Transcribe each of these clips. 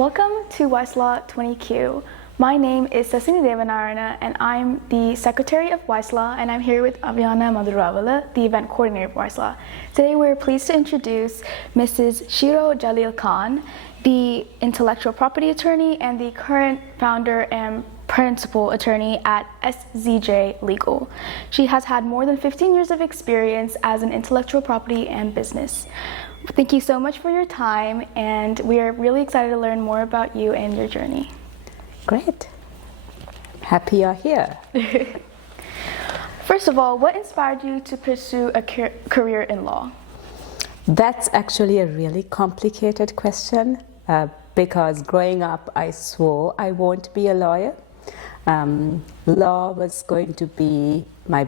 Welcome to YSLAAH-20Q. My name is Sasini Devanarana and I'm the Secretary of YSLAAH, and I'm here with Aviana Madhuravala, the event coordinator of YSLAAH. Today we're pleased to introduce Mrs. Shiro Jaleel Khan, the intellectual property attorney and the current founder and principal attorney at SZJ Legal. She has had more than 15 years of experience as an intellectual property and business. Thank you so much for your time, and we are really excited to learn more about you and your journey. Great. Happy you're here. First of all, what inspired you to pursue a career in law? That's actually a really complicated question because growing up I swore I won't be a lawyer. Law was going to be my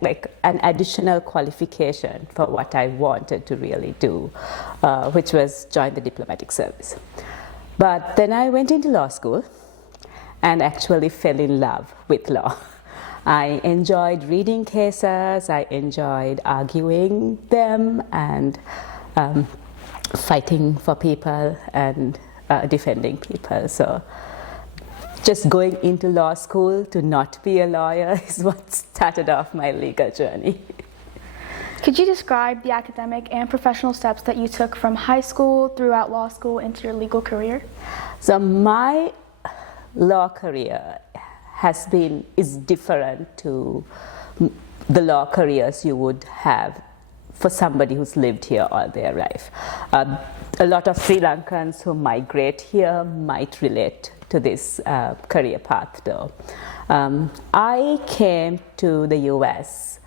like an additional qualification for what I wanted to really do, which was join the diplomatic service. But then I went into law school and actually fell in love with law. I enjoyed reading cases, I enjoyed arguing them and fighting for people and defending people. So just going into law school to not be a lawyer is what started off my legal journey. Could you describe the academic and professional steps that you took from high school throughout law school into your legal career? So my law career is different to the law careers you would have for somebody who's lived here all their life. A lot of Sri Lankans who migrate here might relate to this career path though. I came to the US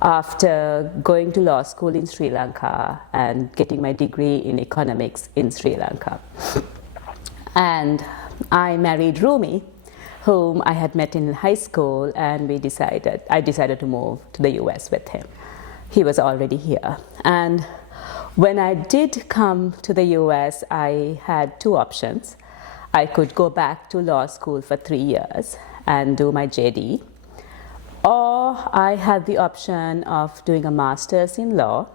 after going to law school in Sri Lanka and getting my degree in economics in Sri Lanka. And I married Rumi, whom I had met in high school, and I decided to move to the US with him. He was already here. And when I did come to the US, I had two options. I could go back to law school for 3 years and do my JD, or I had the option of doing a master's in law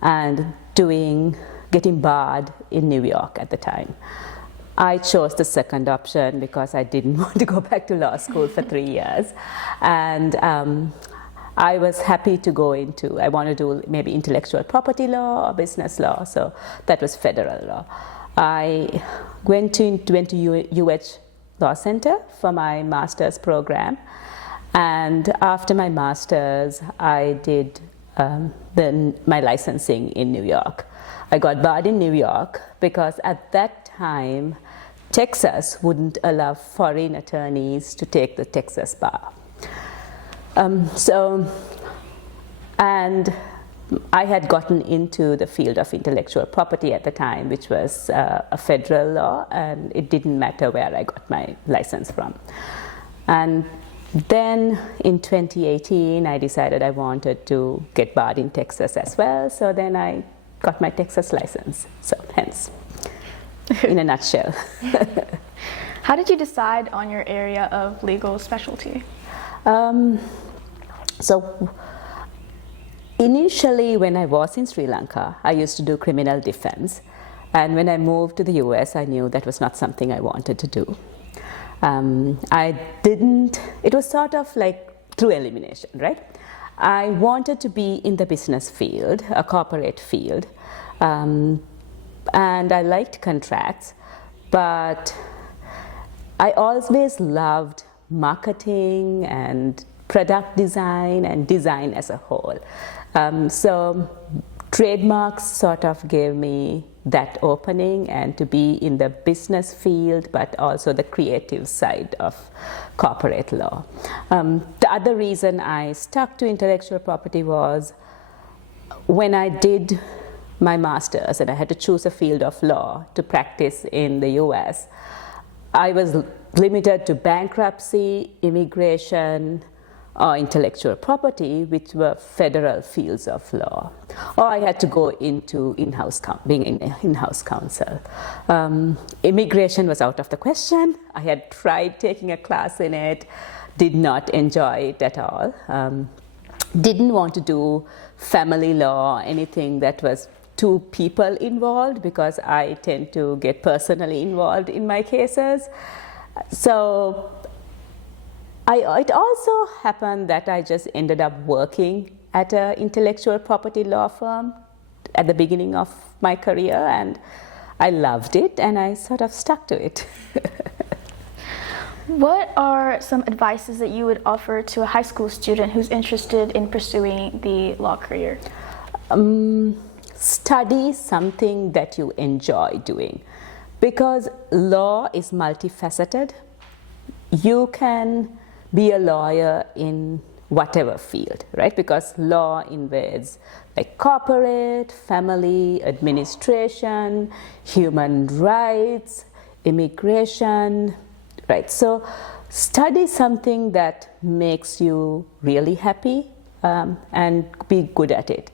and getting barred in New York at the time. I chose the second option because I didn't want to go back to law school for 3 years. And I was happy to go into, I want to do maybe intellectual property law or business law, so that was federal law. I went to UH Law Center for my master's program, and after my master's I did my licensing in New York. I got barred in New York because at that time Texas wouldn't allow foreign attorneys to take the Texas bar. And I had gotten into the field of intellectual property at the time, which was a federal law, and it didn't matter where I got my license from. And then in 2018, I decided I wanted to get barred in Texas as well, so then I got my Texas license, so hence, in a nutshell. How did you decide on your area of legal specialty? So initially, when I was in Sri Lanka, I used to do criminal defense. And when I moved to the US, I knew that was not something I wanted to do. It was sort of like through elimination, right? I wanted to be in the business field, a corporate field. And I liked contracts, but I always loved marketing and product design and design as a whole. So trademarks sort of gave me that opening and to be in the business field, but also the creative side of corporate law. The other reason I stuck to intellectual property was when I did my master's and I had to choose a field of law to practice in the US, I was limited to bankruptcy, immigration, or intellectual property, which were federal fields of law. Or I had to go into being in in-house counsel. Immigration was out of the question. I had tried taking a class in it, did not enjoy it at all. Didn't want to do family law, anything that was two people involved because I tend to get personally involved in my cases. So it also happened that I just ended up working at an intellectual property law firm at the beginning of my career, and I loved it and I sort of stuck to it. What are some advices that you would offer to a high school student who's interested in pursuing the law career? Study something that you enjoy doing, because law is multifaceted. You can be a lawyer in whatever field, right? Because law invades like corporate, family, administration, human rights, immigration, right? So study something that makes you really happy and be good at it.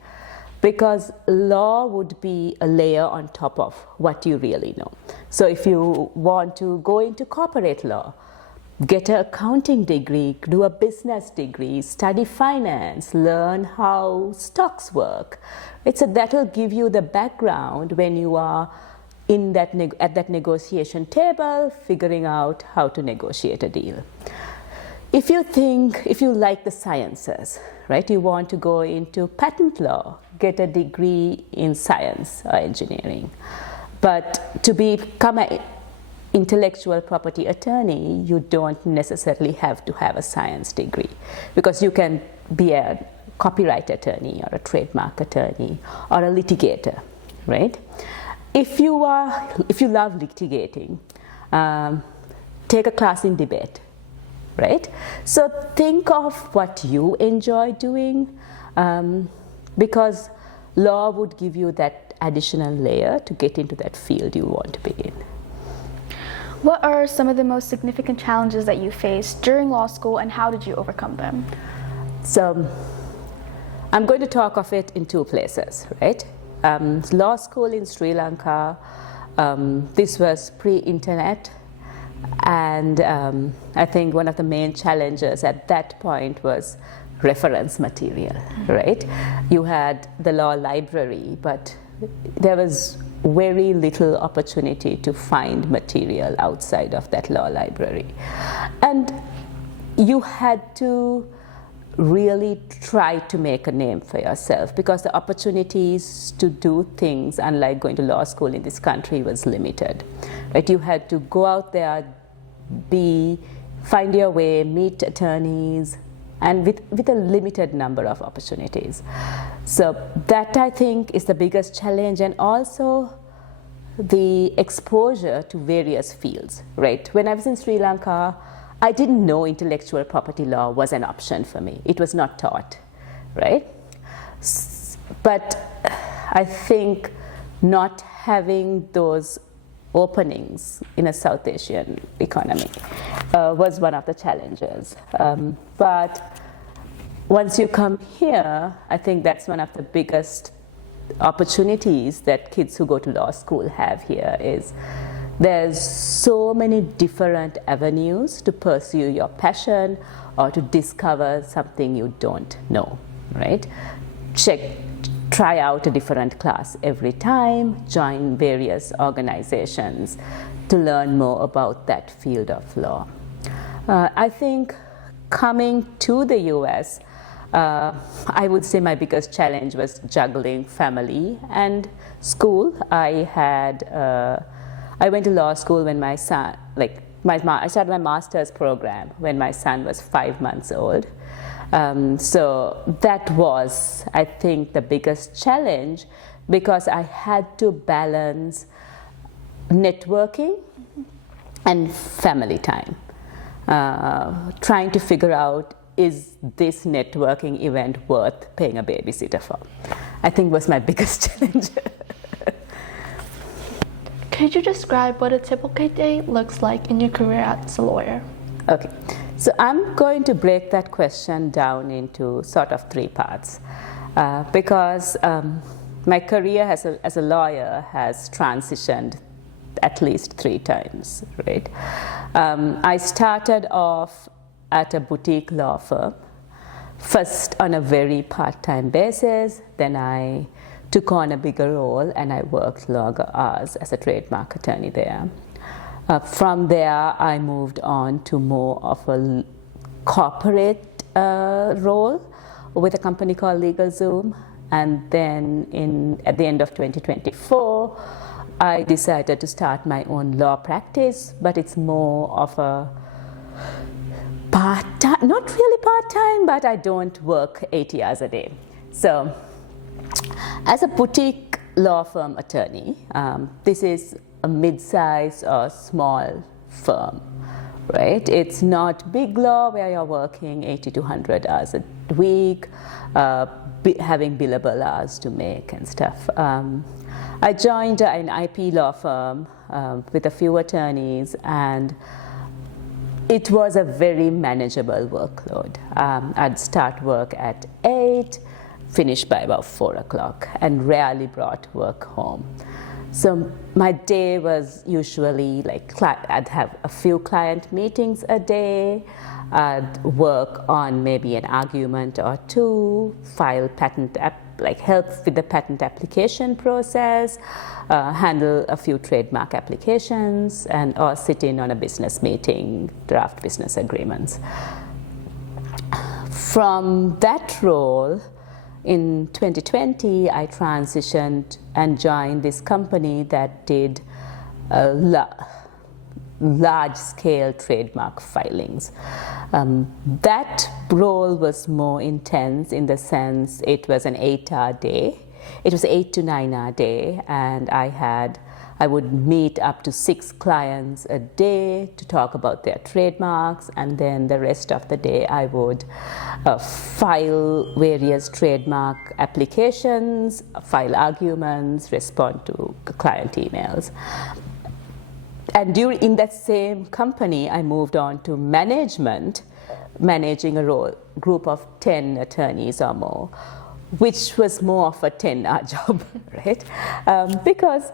Because law would be a layer on top of what you really know. So if you want to go into corporate law, get an accounting degree, do a business degree, study finance, learn how stocks work. So that will give you the background when you are in that at that negotiation table, figuring out how to negotiate a deal. If you like the sciences, right, you want to go into patent law, get a degree in science or engineering. But to become an intellectual property attorney, you don't necessarily have to have a science degree, because you can be a copyright attorney or a trademark attorney or a litigator, right? If you love litigating, take a class in debate. Right? So think of what you enjoy doing, because law would give you that additional layer to get into that field you want to be in. What are some of the most significant challenges that you faced during law school, and how did you overcome them? So I'm going to talk of it in two places, right? Law school in Sri Lanka, this was pre-internet. And I think one of the main challenges at that point was reference material, right? You had the law library, but there was very little opportunity to find material outside of that law library. And you had to really try to make a name for yourself, because the opportunities to do things, unlike going to law school in this country, was limited. Right? You had to go out there, find your way, meet attorneys, and with a limited number of opportunities. So that, I think, is the biggest challenge, and also the exposure to various fields, right? When I was in Sri Lanka, I didn't know intellectual property law was an option for me. It was not taught, right? But I think not having those openings in a South Asian economy was one of the challenges. But once you come here, I think that's one of the biggest opportunities that kids who go to law school have here. Is there's so many different avenues to pursue your passion or to discover something you don't know, right? Try out a different class every time, join various organizations to learn more about that field of law. I think coming to the US, I would say my biggest challenge was juggling family and school. I went to law school when my son, I started my master's program when my son was 5 months old. So that was, I think, the biggest challenge, because I had to balance networking and family time. Trying to figure out, is this networking event worth paying a babysitter for? I think was my biggest challenge. Could you describe what a typical day looks like in your career as a lawyer? Okay, so I'm going to break that question down into sort of three parts, because my career as a lawyer has transitioned at least 3 times, right? I started off at a boutique law firm, first on a very part-time basis, then I took on a bigger role, and I worked longer hours as a trademark attorney there. From there, I moved on to more of a corporate role with a company called LegalZoom, and then at the end of 2024, I decided to start my own law practice, but it's more of a part-time, not really part-time, but I don't work 80 hours a day. So as a boutique law firm attorney, this is a mid-size or small firm, right? It's not big law where you're working 80 to 100 hours a week, having billable hours to make and stuff. I joined an IP law firm with a few attorneys, and it was a very manageable workload. I'd start work at 8, finish by about 4 o'clock, and rarely brought work home. So my day was usually like, I'd have a few client meetings a day, I'd work on maybe an argument or two, file help with the patent application process, handle a few trademark applications, or sit in on a business meeting, draft business agreements. From that role, in 2020, I transitioned and joined this company that did large-scale trademark filings. That role was more intense in the sense it was an 8-hour day. It was 8 to 9-hour day, and I would meet up to 6 clients a day to talk about their trademarks, and then the rest of the day I would file various trademark applications, file arguments, respond to client emails. And in that same company, I moved on to management, managing a group of 10 attorneys or more, which was more of a 10-hour job, right? Because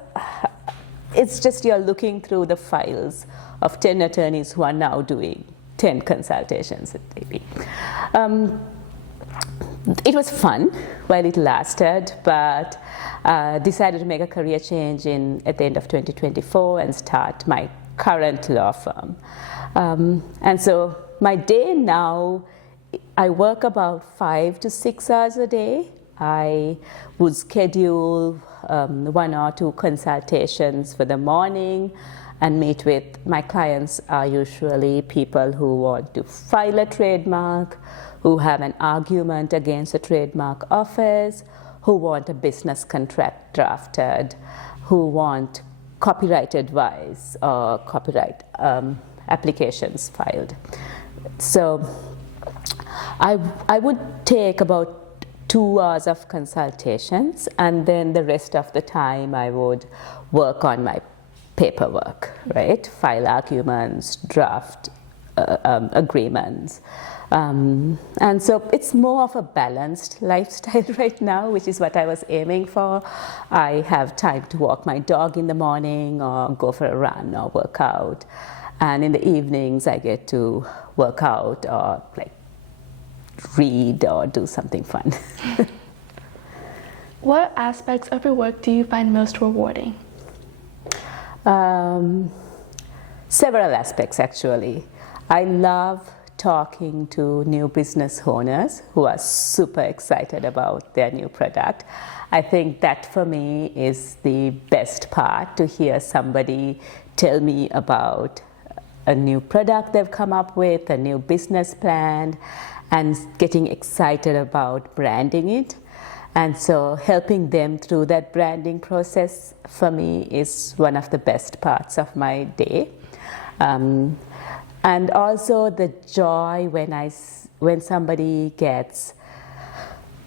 it's just you're looking through the files of 10 attorneys who are now doing 10 consultations maybe. It was fun while it lasted, but decided to make a career change at the end of 2024 and start my current law firm. And so my day now, I work about 5 to 6 hours a day. I would schedule 1 or 2 consultations for the morning and meet with my clients are usually people who want to file a trademark, who have an argument against a trademark office, who want a business contract drafted, who want copyright advice or copyright applications filed. So I would take about 2 hours of consultations, and then the rest of the time I would work on my paperwork, right? File arguments, draft agreements. And so it's more of a balanced lifestyle right now, which is what I was aiming for. I have time to walk my dog in the morning or go for a run or work out. And in the evenings, I get to work out or read or do something fun. What aspects of your work do you find most rewarding? Several aspects, actually. I love talking to new business owners who are super excited about their new product. I think that for me is the best part, to hear somebody tell me about a new product they've come up with, a new business plan, and getting excited about branding it. And so helping them through that branding process for me is one of the best parts of my day. And also the joy when somebody gets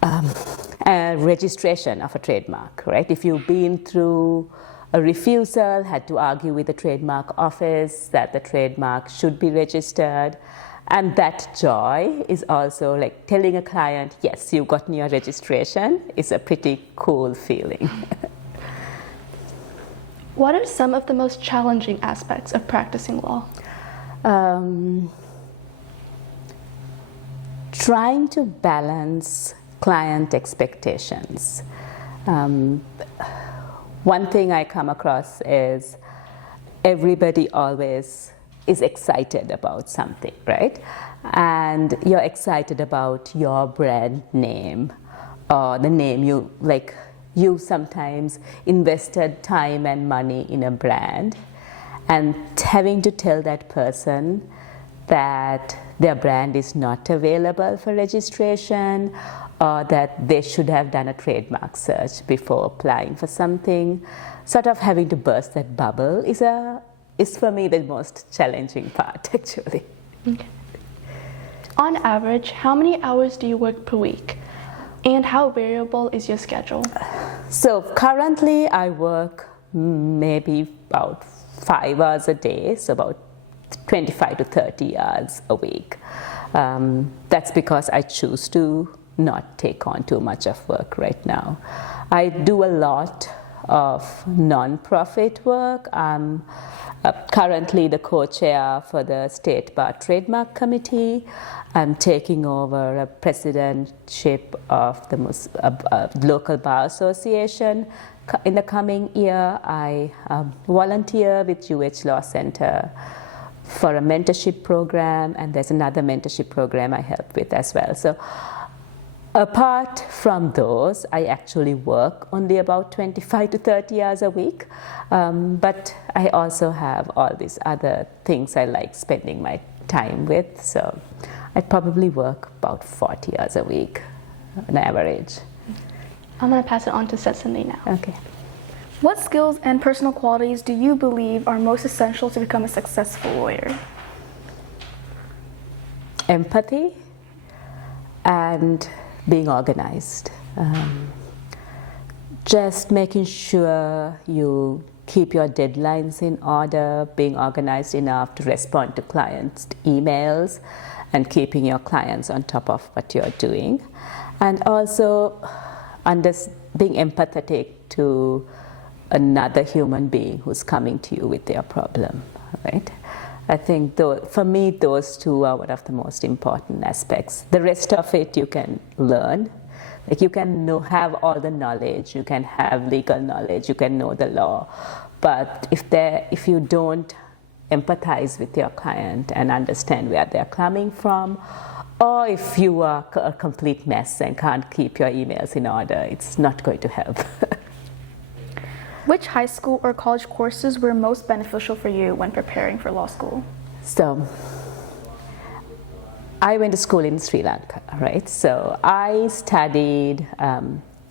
a registration of a trademark, right? If you've been through a refusal, had to argue with the trademark office that the trademark should be registered, and that joy is also like telling a client, yes, you've gotten your registration, is a pretty cool feeling. What are some of the most challenging aspects of practicing law? Trying to balance client expectations. Um, One thing I come across is everybody always is excited about something, right? And you're excited about your brand name or the name you like. You sometimes invested time and money in a brand, and having to tell that person that their brand is not available for registration, or that they should have done a trademark search before applying for something. Sort of having to burst that bubble is for me the most challenging part, actually. Okay. On average, how many hours do you work per week? And how variable is your schedule? So currently I work maybe about 5 hours a day, so about 25 to 30 hours a week. That's because I choose to not take on too much of work right now. I do a lot of non-profit work. I'm currently the co-chair for the State Bar Trademark Committee. I'm taking over a presidentship of the local bar association. In the coming year, I volunteer with YSLAAH Center for a mentorship program, and there's another mentorship program I help with as well. So apart from those, I actually work only about 25 to 30 hours a week, but I also have all these other things I like spending my time with, so I probably work about 40 hours a week on average. I'm going to pass it on to Cecily now. Okay. What skills and personal qualities do you believe are most essential to become a successful lawyer? Empathy and being organized. Just making sure you keep your deadlines in order, being organized enough to respond to clients' emails, and keeping your clients on top of what you're doing. And also being empathetic to another human being who's coming to you with their problem, right? I think for me, those two are one of the most important aspects. The rest of it you can learn. Like you can have all the knowledge, you can have legal knowledge, you can know the law, but if you don't empathize with your client and understand where they're coming from, or if you are a complete mess and can't keep your emails in order, it's not going to help. Which high school or college courses were most beneficial for you when preparing for law school? So, I went to school in Sri Lanka, right? So I studied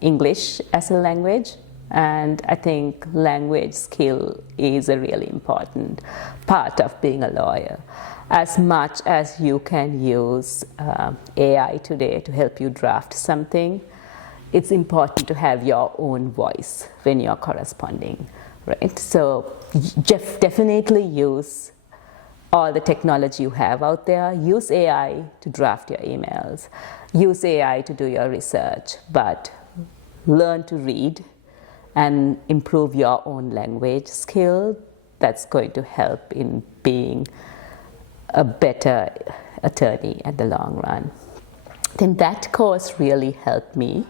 English as a language, and I think language skill is a really important part of being a lawyer. As much as you can use AI today to help you draft something, it's important to have your own voice when you're corresponding, right? So definitely use all the technology you have out there. Use AI to draft your emails. Use AI to do your research, but learn to read and improve your own language skill. That's going to help in being a better attorney at the long run. I think that course really helped me,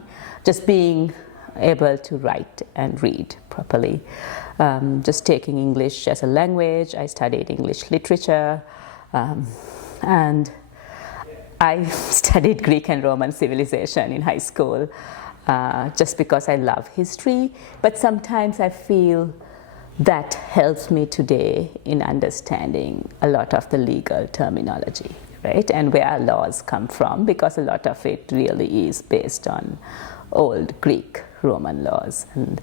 just being able to write and read properly. Just taking English as a language. I studied English literature, and I studied Greek and Roman civilization in high school just because I love history, but sometimes I feel that helps me today in understanding a lot of the legal terminology, right? And where laws come from, because a lot of it really is based on old Greek, Roman laws. And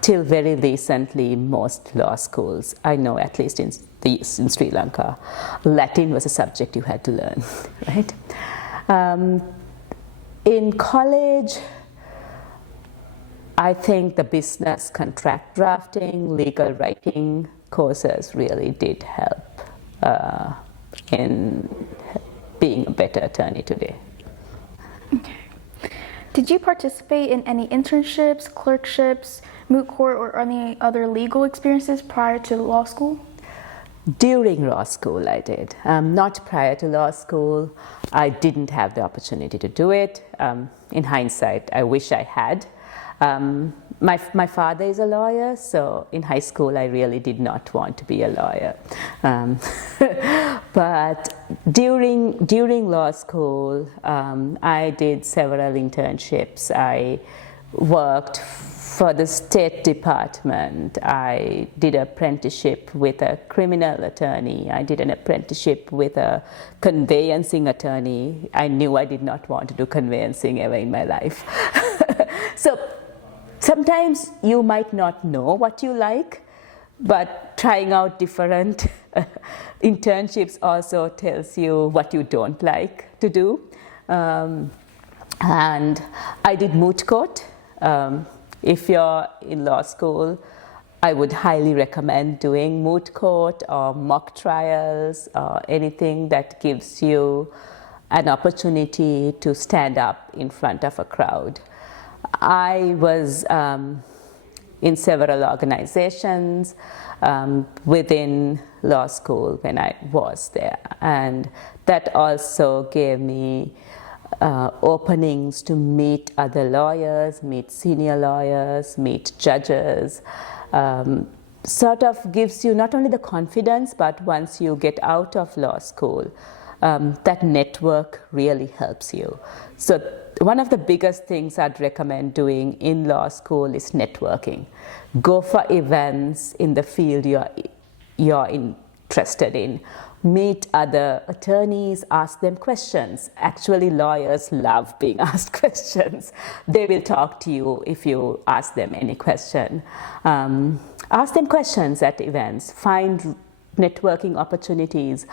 till very recently, most law schools, I know at least in Sri Lanka, Latin was a subject you had to learn, right? In college, I think the business contract drafting, legal writing courses really did help in being a better attorney today. Okay. Did you participate in any internships, clerkships, moot court, or any other legal experiences prior to law school? During law school, I did. Not prior to law school. I didn't have the opportunity to do it. In hindsight, I wish I had. My father is a lawyer, so in high school I really did not want to be a lawyer. But during law school, I did several internships. I worked for the State Department. I did an apprenticeship with a criminal attorney. I did an apprenticeship with a conveyancing attorney. I knew I did not want to do conveyancing ever in my life. So sometimes you might not know what you like, but trying out different internships also tells you what you don't like to do. And I did moot court. If you're in law school, I would highly recommend doing moot court or mock trials or anything that gives you an opportunity to stand up in front of a crowd. I was in several organizations within law school when I was there, and that also gave me openings to meet other lawyers, meet senior lawyers, meet judges. Sort of gives you not only the confidence, but once you get out of law school, that network really helps you. So one of the biggest things I'd recommend doing in law school is networking. Go for events in the field you're interested in. Meet other attorneys, ask them questions. Actually, lawyers love being asked questions. They will talk to you if you ask them any question. Ask them questions at events. Find networking opportunities.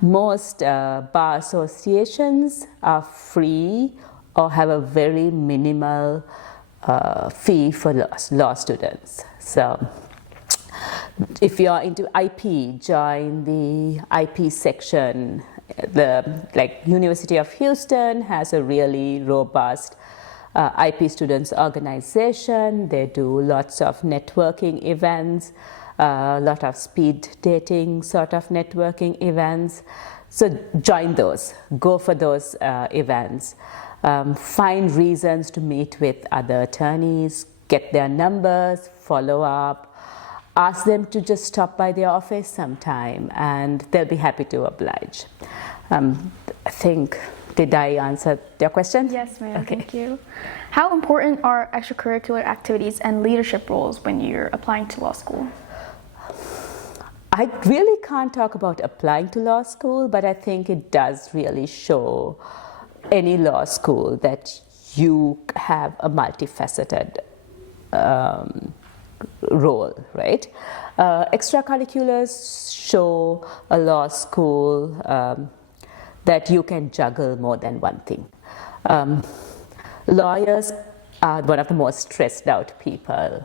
Most bar associations are free or have a very minimal fee for law students. So if you're into IP, join the IP section. Like University of Houston has a really robust IP students organization. They do lots of networking events, a lot of speed dating sort of networking events. So join those, go for those events. Find reasons to meet with other attorneys, get their numbers, follow up. Ask them to just stop by their office sometime, and they'll be happy to oblige. I think, did I answer your question? Yes, ma'am. Okay. Thank you. How important are extracurricular activities and leadership roles when you're applying to law school? I really can't talk about applying to law school, but I think it does really show any law school that you have a multifaceted role, right? Extracurriculars show a law school that you can juggle more than one thing. Lawyers are one of the most stressed out people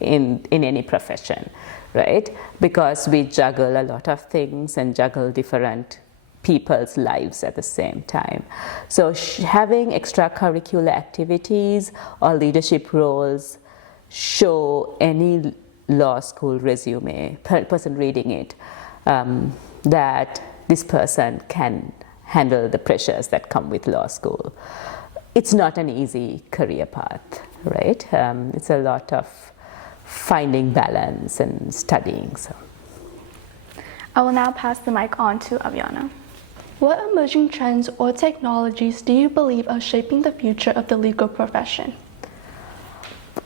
in any profession, right? Because we juggle a lot of things and juggle different people's lives at the same time. So having extracurricular activities or leadership roles show any law school resume, person reading it, that this person can handle the pressures that come with law school. It's not an easy career path, right? It's a lot of finding balance and studying. So I will now pass the mic on to Aviana. What emerging trends or technologies do you believe are shaping the future of the legal profession?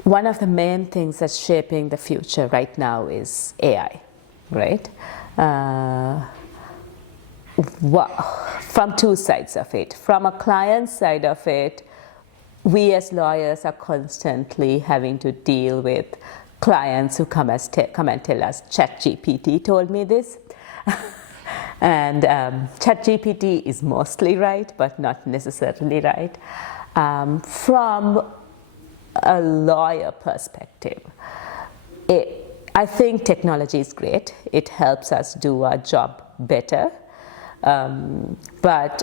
One of the main things that's shaping the future right now is AI, right? From two sides of it. From a client side of it, we as lawyers are constantly having to deal with clients who come and tell us, ChatGPT told me this. And ChatGPT is mostly right, but not necessarily right. From a lawyer perspective, I think technology is great. It helps us do our job better, but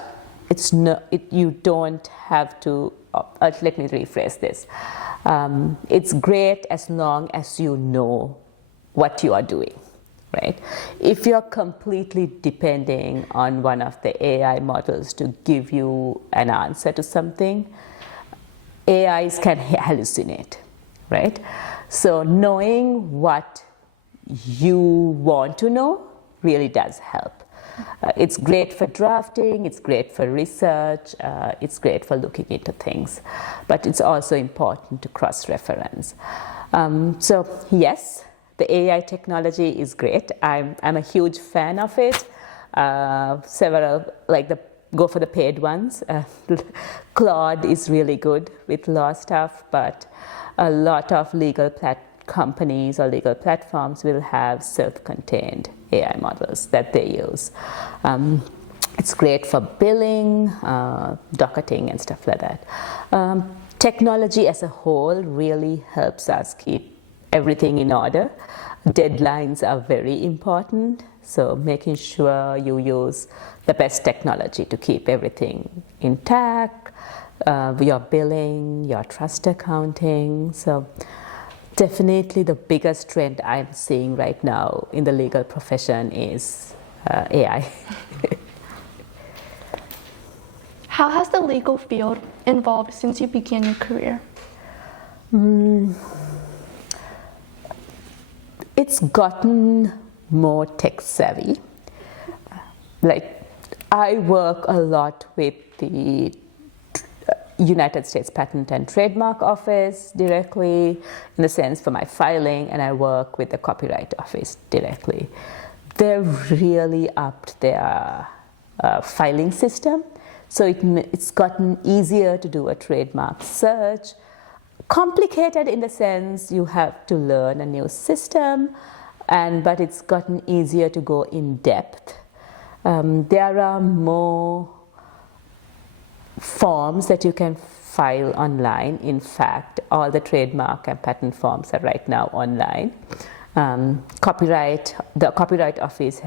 you don't have to. Let me rephrase this. It's great as long as you know what you are doing, right? If you're completely depending on one of the AI models to give you an answer to something, AIs can hallucinate, right? So knowing what you want to know really does help. It's great for drafting, it's great for research, it's great for looking into things, but it's also important to cross-reference. So yes, the AI technology is great. I'm a huge fan of it. Several, go for the paid ones. Claude is really good with law stuff, but a lot of legal companies or legal platforms will have self-contained AI models that they use. It's great for billing, docketing, and stuff like that. Technology as a whole really helps us keep everything in order. Deadlines are very important, so making sure you use the best technology to keep everything intact, your billing, your trust accounting. So definitely the biggest trend I'm seeing right now in the legal profession is AI. How has the legal field evolved since you began your career? It's gotten more tech savvy. Like, I work a lot with the United States Patent and Trademark Office directly, in the sense for my filing, and I work with the Copyright Office directly. They've really upped their filing system, so it's gotten easier to do a trademark search. Complicated in the sense you have to learn a new system, but it's gotten easier to go in depth. There are more forms that you can file online. In fact, all the trademark and patent forms are right now online. The Copyright Office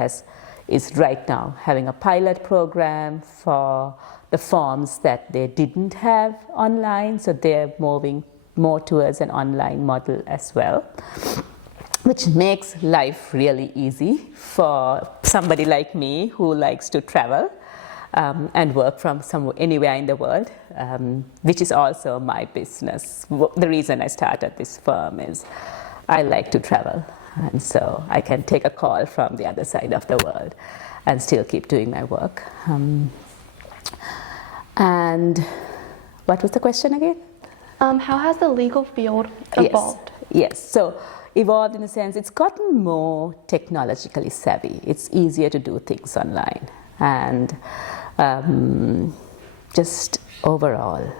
is right now having a pilot program for the forms that they didn't have online, so they're moving more towards an online model as well, which makes life really easy for somebody like me who likes to travel and work from anywhere in the world, which is also my business. The reason I started this firm is I like to travel, and so I can take a call from the other side of the world and still keep doing my work. And what was the question again? How has the legal field evolved? Yes. So evolved in the sense it's gotten more technologically savvy. It's easier to do things online, and just overall,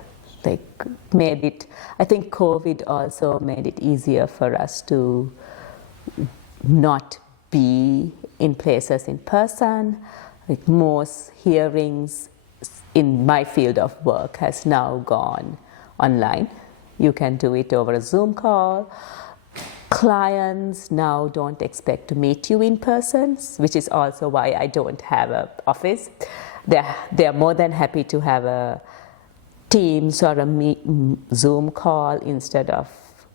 made it. I think COVID also made it easier for us to not be in places in person. Like, most hearings in my field of work has now gone online. You can do it over a Zoom call. Clients now don't expect to meet you in person, which is also why I don't have an office. They're more than happy to have a Teams or a Zoom call instead of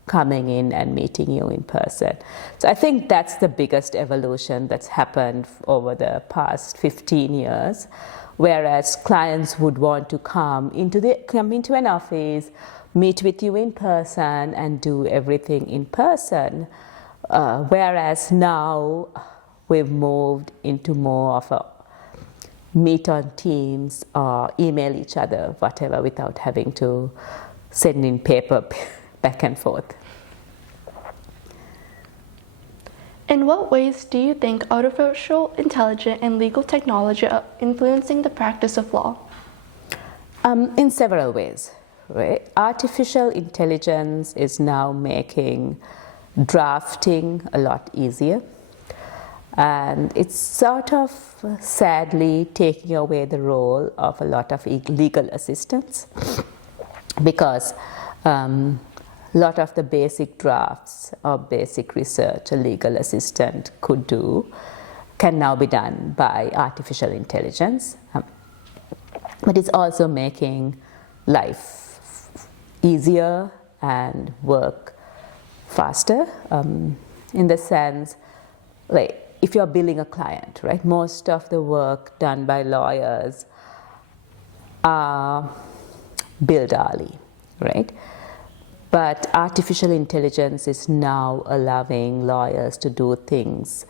coming in and meeting you in person. So I think that's the biggest evolution that's happened over the past 15 years. Whereas clients would want to come into an office, meet with you in person, and do everything in person. Whereas now we've moved into more of a meet on Teams or email each other, whatever, without having to send in paper back and forth. In what ways do you think artificial intelligence and legal technology are influencing the practice of law? In several ways. Right? Artificial intelligence is now making drafting a lot easier, and it's sort of sadly taking away the role of a lot of legal assistants, because a lot of the basic drafts or basic research a legal assistant could do can now be done by artificial intelligence. But it's also making life easier and work faster, in the sense, like, if you're billing a client, right, most of the work done by lawyers are billed hourly, right? But artificial intelligence is now allowing lawyers to do things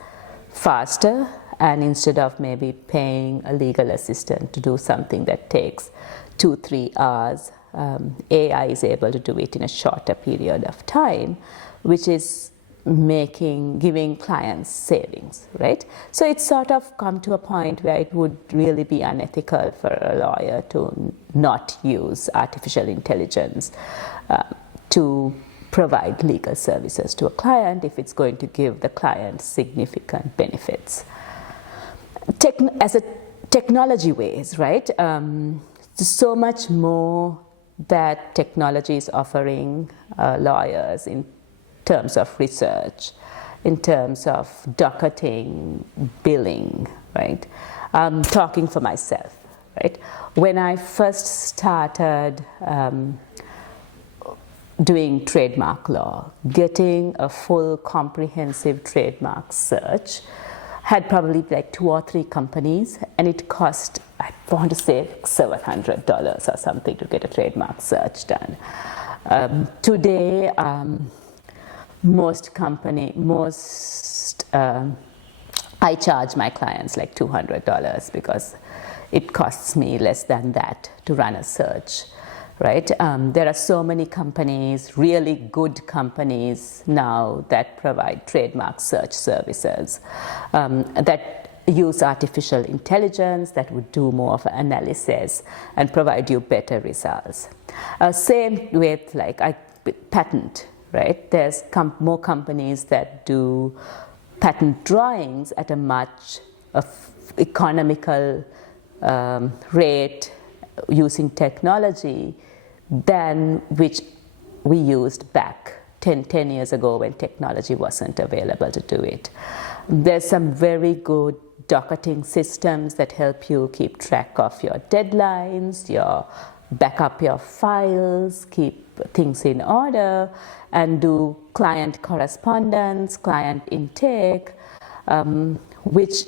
faster, and instead of maybe paying a legal assistant to do something that takes 2-3 hours, AI is able to do it in a shorter period of time, which is giving clients savings, right? So it's sort of come to a point where it would really be unethical for a lawyer to not use artificial intelligence to provide legal services to a client if it's going to give the client significant benefits. As a technology ways, right? There's so much more that technology is offering lawyers in terms of research, in terms of docketing, billing, right? Talking for myself, right? When I first started doing trademark law, getting a full comprehensive trademark search had probably like 2 or 3 companies, and it cost, I want to say, $700 or something to get a trademark search done. Today, I charge my clients like $200 because it costs me less than that to run a search, right? There are so many companies, really good companies now that provide trademark search services that use artificial intelligence, that would do more of an analysis and provide you better results. Same with patent, right? There's more companies that do patent drawings at a much economical rate using technology than which we used back 10 years ago when technology wasn't available to do it. There's some very good docketing systems that help you keep track of your deadlines, back up your files, keep things in order, and do client correspondence, client intake, which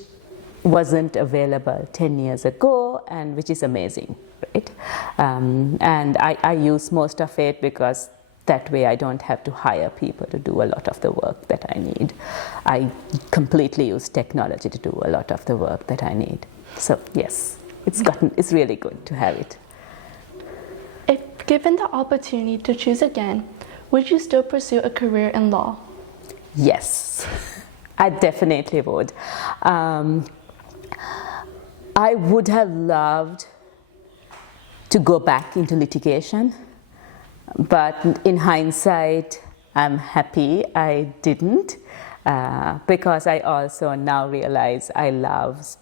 wasn't available 10 years ago, and which is amazing, right? And I use most of it because that way I don't have to hire people to do a lot of the work that I need. I completely use technology to do a lot of the work that I need. So yes, it's really good to have it. If given the opportunity to choose again, would you still pursue a career in law? Yes, I definitely would. I would have loved to go back into litigation, but in hindsight, I'm happy I didn't, because I also now realize I love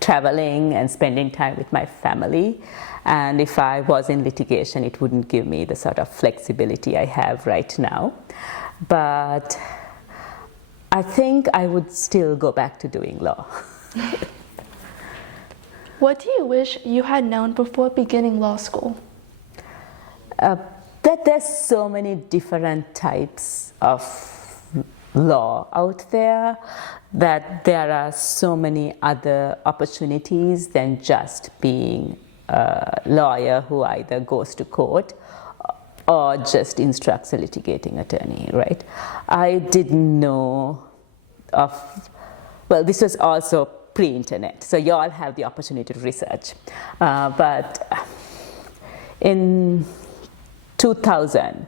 traveling and spending time with my family. And if I was in litigation, it wouldn't give me the sort of flexibility I have right now. But I think I would still go back to doing law. What do you wish you had known before beginning law school? That there's so many different types of law out there, that there are so many other opportunities than just being a lawyer who either goes to court or just instructs a litigating attorney, right? I didn't know this was also pre-internet, so you all have the opportunity to research. But in 2000,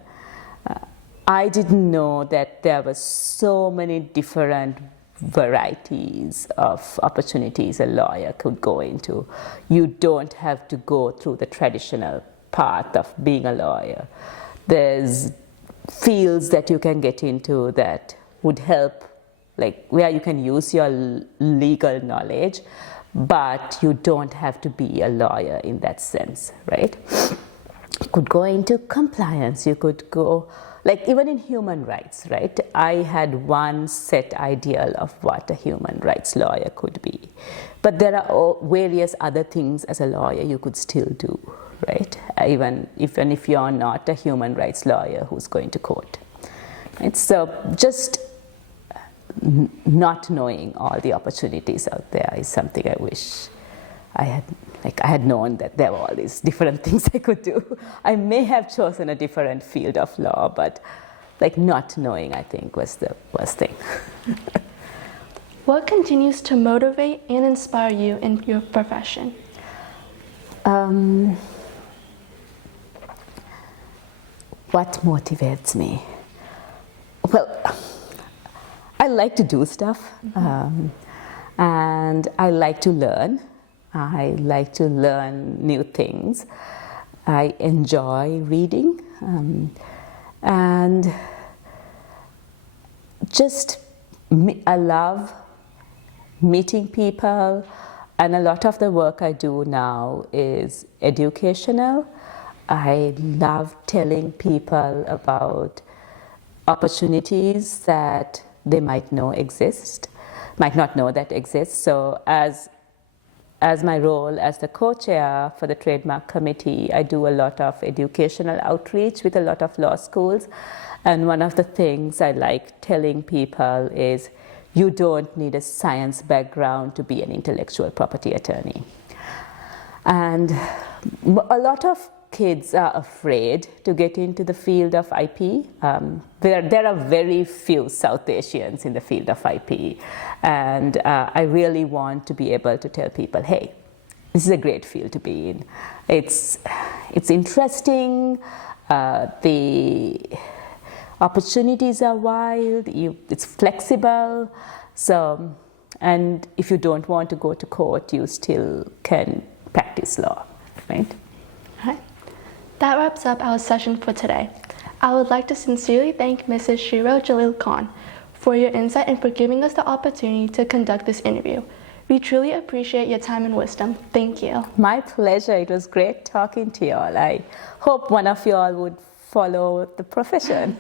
I didn't know that there were so many different varieties of opportunities a lawyer could go into. You don't have to go through the traditional path of being a lawyer. There's fields that you can get into that would help, like where you can use your legal knowledge, but you don't have to be a lawyer in that sense, right? You could go into compliance, you could go, like even in human rights, right? I had one set ideal of what a human rights lawyer could be. But there are various other things as a lawyer you could still do, right? Even if you're not a human rights lawyer who's going to court. Right? So just not knowing all the opportunities out there is something I wish I had known that there were all these different things I could do. I may have chosen a different field of law, but not knowing, I think, was the worst thing. What continues to motivate and inspire you in your profession? What motivates me? Well, I like to do stuff, and I like to learn. I like to learn new things. I enjoy reading, and I love meeting people, and a lot of the work I do now is educational. I love telling people about opportunities that they might not know that exist. So as my role as the co-chair for the trademark committee, I do a lot of educational outreach with a lot of law schools. And one of the things I like telling people is you don't need a science background to be an intellectual property attorney. And a lot of kids are afraid to get into the field of IP. There are very few South Asians in the field of IP. And I really want to be able to tell people, hey, this is a great field to be in. It's interesting. The opportunities are wild. It's flexible. So, and if you don't want to go to court, you still can practice law, right? All right. That wraps up our session for today. I would like to sincerely thank Mrs. Shiro Jaleel Khan for your insight and for giving us the opportunity to conduct this interview. We truly appreciate your time and wisdom. Thank you. My pleasure. It was great talking to you all. I hope one of you all would follow the profession.